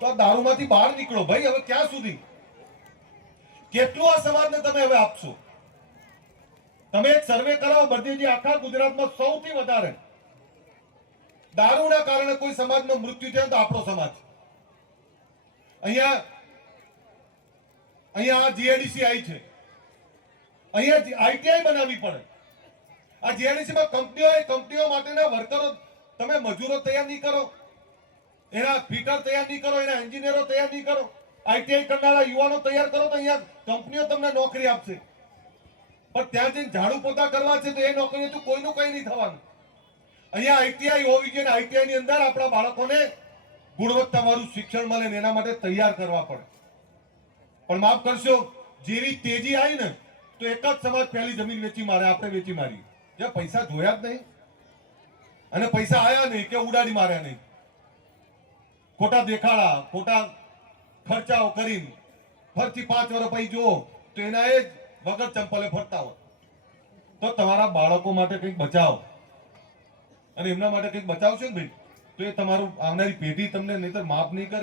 તો દારૂમાંથી બહાર નીકળો ભાઈ, હવે ક્યાં સુધી? કેટલું આ સમાજને તમે હવે આપશો? તમે એક સર્વે કરાવો, બધી જે આખા ગુજરાતમાં સૌથી વધારે. દારૂના કારણે કોઈ સમાજનું મૃત્યુ થયું તો આપણો સમાજ. અહીંયા અહીંયા જીએડીસી આવી છે. અહીંયા આઈટીઆઈ બનાવવી પડે. આ જીએડીસીમાં કંપનીઓ એ કંપનીઓ માટેના વર્કરો, તમે મજૂરો તૈયાર નહીં કરો. એના ફિટર તૈયાર નહીં કરો, એના એન્જિનિયરો તૈયાર નહીં કરો. આઈટીઆઈ કરનારા યુવાનો તૈયાર કરો તો અહીંયા કંપનીઓ તમને નોકરી આપશે. પણ ત્યાં જઈને ઝાડુ પોતા કરવા છે તો એ નોકરીઓ તો કોઈનું કઈ નહીં થવાનું. અહીંયા આઈટીઆઈ હોવી જોઈએ આઈટીઆઈ ની અંદર આપણા બાળકોને ગુણવત્તાવાળું શિક્ષણ મળે ને એના માટે તૈયાર કરવા પડે. પણ માફ કરશો, જેવી તેજી આવી ને, તો એક જ સમાજ પહેલી જમીન વેચી મારે, આપણે વેચી મારી જે પૈસા જોયા જ નહીં. અને પૈસા આયા નહીં કે ઉડાડી માર્યા નહીં. ખોટા દેખાડા, ખોટા ખર્ચાઓ કરી ફરતી પાંચ વર્ષ પછી જુઓ તો એના એ જ વગર ચંપલે ફરતા હોય. તો તમારા બાળકો માટે કંઈક બચાવો. અને એમના માટે કંઈક બચાવશો ને ભાઈ તો એ તમારું આવનારી પેઢી તમને નહીતર માફ નહીં કરે.